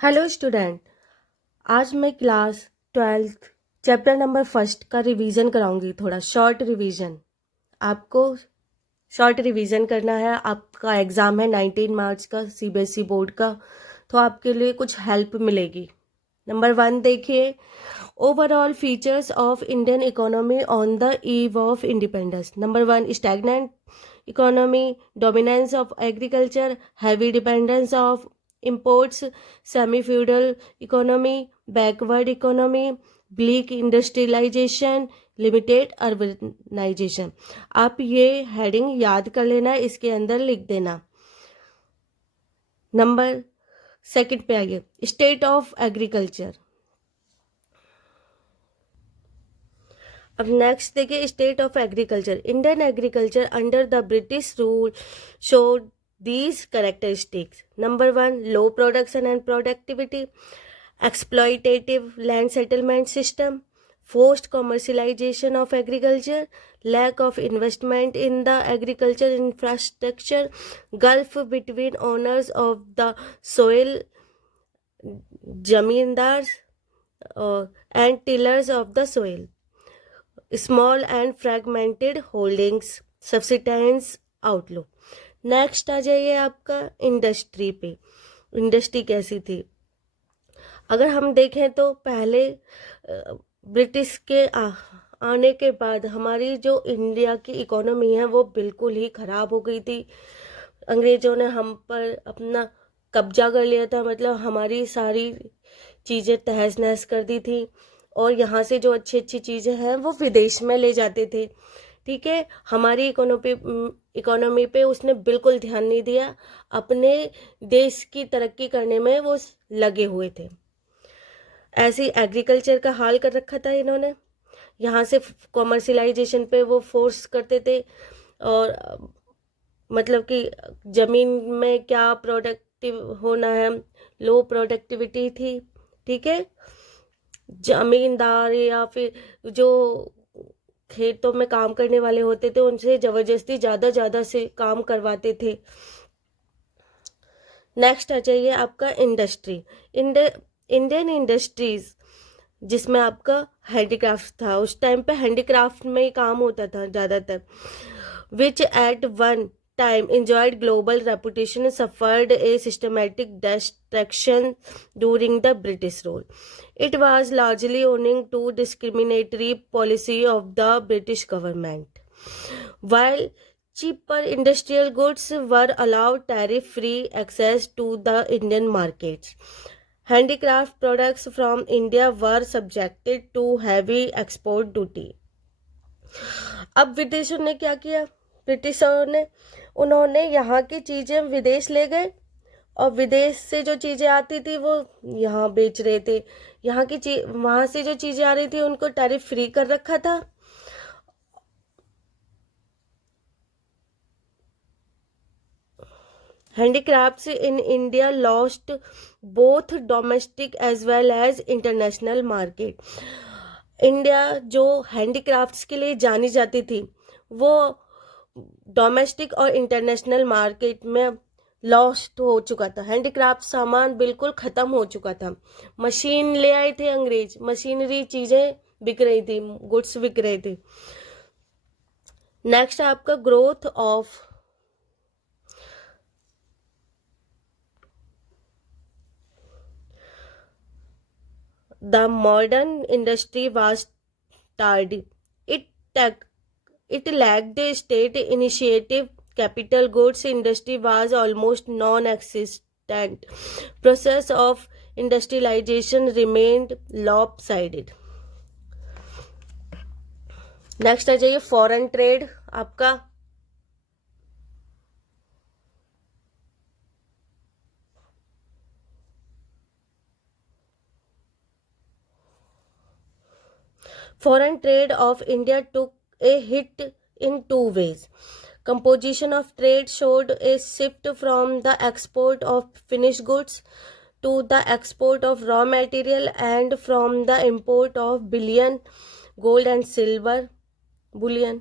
Hello student. आज मैं class 12th chapter number first का रिवीजन कराऊंगी। थोड़ा शॉर्ट रिवीजन आपको शॉर्ट रिवीजन करना है। आपका एग्ज़ाम है 19 मार्च का, सीबीएसई बोर्ड का, तो आपके लिए कुछ हेल्प मिलेगी। नंबर 1 देखिए, overall features of Indian economy on the eve of independence. Number 1, stagnant economy, dominance of agriculture, heavy dependence of imports, semi-feudal economy, backward economy, bleak industrialization, limited urbanization। आप ये heading याद कर लेना, इसके अंदर लिख देना। नंबर 2 पे आइए, स्टेट ऑफ एग्रीकल्चर। अब नेक्स्ट देखिए, state of agriculture. Indian agriculture under the British rule showed these characteristics. Number 1, low production and productivity, exploitative land settlement system, forced commercialization of agriculture, lack of investment in the agriculture infrastructure, gulf between owners of the soil, zamindars and tillers of the soil, small and fragmented holdings, subsistence outlook। Next आ जाइए आपका industry पे। Industry कैसी थी? अगर हम देखें तो पहले ब्रिटिश के आने के बाद हमारी जो इंडिया की इकोनॉमी है वो बिल्कुल ही ख़राब हो गई थी। अंग्रेज़ों ने हम पर अपना कब्जा कर लिया था, मतलब हमारी सारी चीज़ें तहस नहस कर दी थी, और यहाँ से जो अच्छी अच्छी चीज़ें हैं वो विदेश में ले जाते थे। ठीक है, हमारी इकोनॉमी पे उसने बिल्कुल ध्यान नहीं दिया। अपने देश की तरक्की करने में वो लगे हुए थे। ऐसे एग्रीकल्चर का हाल कर रखा था इन्होंने। यहाँ से कॉमर्शलाइजेशन पे वो फोर्स करते थे, और मतलब कि ज़मीन में क्या प्रोडक्टिव होना है, लो प्रोडक्टिविटी थी। ठीक है, जमींदार या फिर जो खेतों में काम करने वाले होते थे उनसे ज़बरदस्ती ज़्यादा से काम करवाते थे। नेक्स्ट आ जाइए आपका इंडस्ट्री। इंडियन इंडस्ट्रीज, जिसमें आपका हैंडीक्राफ्ट था। उस टाइम पे हैंडीक्राफ्ट में ही काम होता था ज़्यादातर। Which at one time enjoyed global reputation, suffered a systematic destruction during the British rule. It was largely owing to discriminatory policy of the British government. While cheaper industrial goods were allowed tariff-free access to the Indian markets, handicraft products from India were subjected to heavy export duty. अब विदेशों ने क्या किया? ब्रिटिशरों ने, उन्होंने यहाँ की चीज़ें विदेश ले गए, और विदेश से जो चीज़ें आती थी वो यहाँ बेच रहे थे। यहाँ की चीज वहाँ से जो चीज़ें आ रही थी उनको टैरिफ फ्री कर रखा था। Handicrafts in India lost both domestic as well as international market. India जो हैंडीक्राफ्ट्स के लिए जानी जाती थी वो डोमेस्टिक और इंटरनेशनल मार्केट में लॉस्ट हो चुका था। हैंडीक्राफ्ट सामान बिल्कुल ख़त्म हो चुका था। मशीन ले आए थे अंग्रेज, मशीनरी चीज़ें बिक रही थी, गुड्स बिक रहे थे। नेक्स्ट है आपका growth of the modern industry was tardy. It it lacked a state initiative. Capital goods industry was almost non-existent. Process of industrialization remained lopsided. Next आ जाइए फॉरेन ट्रेड आपका। Foreign trade of India took a hit in two ways. Composition of trade showed a shift from the export of finished goods to the export of raw material, and from the import of gold and silver bullion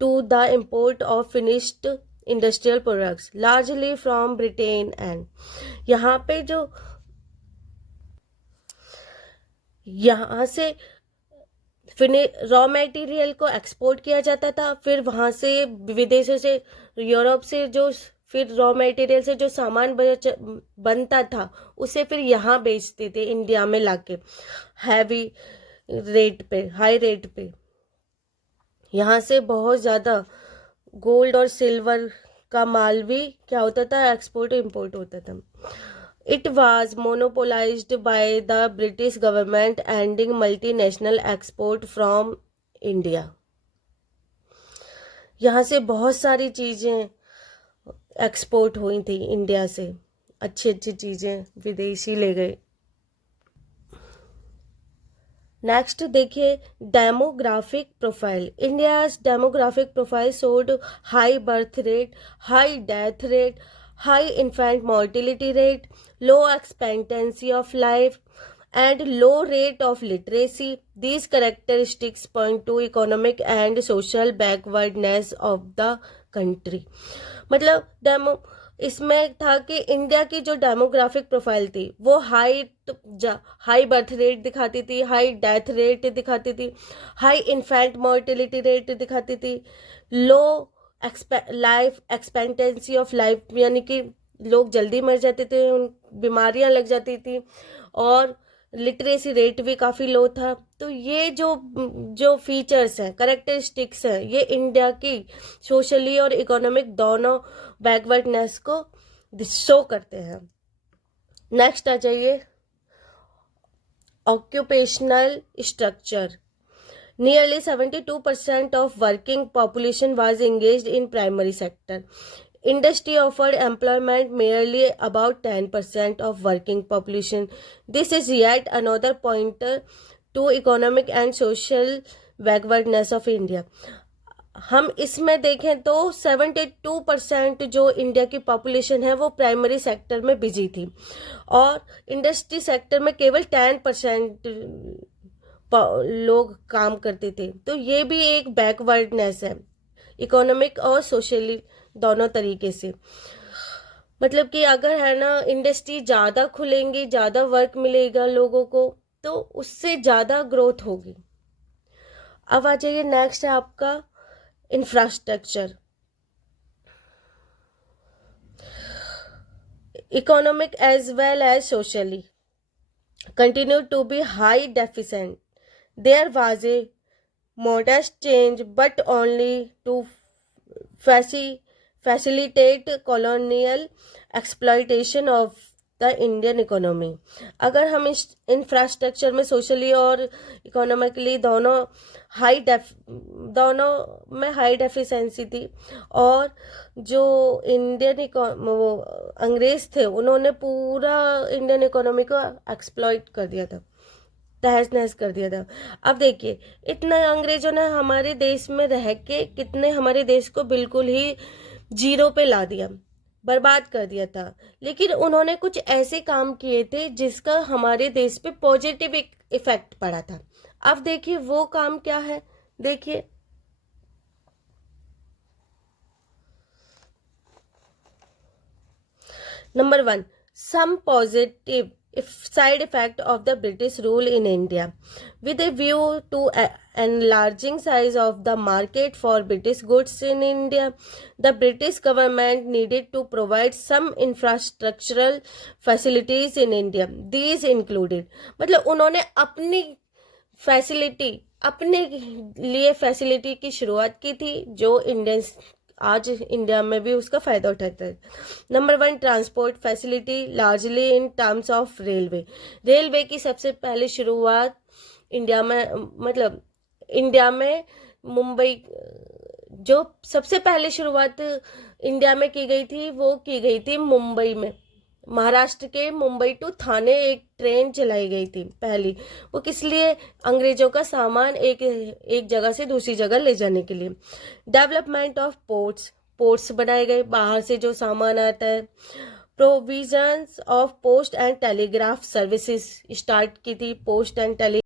to the import of finished industrial products, largely from Britain। and यहाँ पे जो यहाँ से raw material को export किया जाता था, फिर वहाँ से विदेशों से, यूरोप से जो फिर रॉ मटेरियल से जो सामान बनता था उसे फिर यहाँ बेचते थे इंडिया में लाके हैवी रेट पे, हाई रेट पे। यहाँ से बहुत ज़्यादा गोल्ड और सिल्वर का माल भी क्या होता था, एक्सपोर्ट इंपोर्ट होता था। It was monopolised by the British government ending multinational export from India. यहाँ से बहुत सारी चीज़ें एक्सपोर्ट हुई थी इंडिया से, अच्छी अच्छी चीज़ें विदेशी ले गए। नेक्स्ट देखिए demographic profile. India's demographic profile showed high birth rate, high death rate, high infant mortality rate, low expectancy of life and low rate of literacy. These characteristics point to economic and social backwardness of the country. मतलब इसमें था कि India की जो demographic profile थी वो high birth rate दिखाती थी, हाई डेथ रेट दिखाती थी, हाई इन्फेंट मोर्टिलिटी रेट दिखाती थी, लो लाइफ एक्सपेक्टेंसी ऑफ लाइफ यानी कि लोग जल्दी मर जाते थे, उन बीमारियां लग जाती थी, और लिटरेसी रेट भी काफ़ी लो था। तो ये जो फीचर्स हैं, करेक्टरिस्टिक्स हैं, ये इंडिया की सोशली और इकोनॉमिक दोनों बैकवर्डनेस को शो करते हैं। नेक्स्ट आ जाइए occupational structure. Nearly 72% of working population was engaged in primary sector. Industry offered employment merely about 10% of working population. This is yet another pointer to economic and social backwardness of India. हम इसमें देखें तो 72% जो India की population है वो primary sector में busy थी, और इंडस्ट्री सेक्टर में केवल 10% लोग काम करते थे। तो ये भी एक बैकवर्डनेस है, इकोनॉमिक और सोशली दोनों तरीके से। मतलब कि अगर है ना इंडस्ट्री ज़्यादा खुलेंगी, ज़्यादा वर्क मिलेगा लोगों को, तो उससे ज़्यादा ग्रोथ होगी। अब आ जाइए नेक्स्ट है आपका infrastructure. Economic as well as socially continue to be high deficient. There was a modest change, but only to facilitate colonial exploitation of the Indian economy. अगर हम इस इंफ्रास्ट्रक्चर में सोशली और इकोनॉमिकली दोनों में हाई डेफिशिएंसी थी, और जो वो अंग्रेज थे उन्होंने पूरा इंडियन इकोनॉमी को एक्सप्लॉइट कर दिया था, तहस नहस कर दिया था। अब देखिए इतना अंग्रेजों ने हमारे देश में रह के कितने हमारे देश को बिल्कुल ही जीरो पे ला दिया, बर्बाद कर दिया था, लेकिन उन्होंने कुछ ऐसे काम किए थे जिसका हमारे देश पे पॉजिटिव इफेक्ट पड़ा था। अब देखिए वो काम क्या है, देखिए number 1, some positive side effect of the British rule in India. With a view to enlarging size of the market for British goods in India, the British government needed to provide some infrastructural facilities in India. These included, मतलब उन्होंने अपने लिए facility की शुरुआत की थी जो Indians आज इंडिया में भी उसका फ़ायदा उठाते हैं। Number 1, transport facility largely in terms of railway की सबसे पहले शुरुआत इंडिया में, मतलब इंडिया में मुंबई, जो सबसे पहले शुरुआत इंडिया में की गई थी वो की गई थी मुंबई में। महाराष्ट्र के मुंबई टू थाने एक ट्रेन चलाई गई थी पहली, वो किस लिए, अंग्रेजों का सामान एक जगह से दूसरी जगह ले जाने के लिए। डेवलपमेंट ऑफ पोर्ट्स बनाए गए, बाहर से जो सामान आता है। Provisions of post and telegraph services start की थी, पोस्ट एंड टेली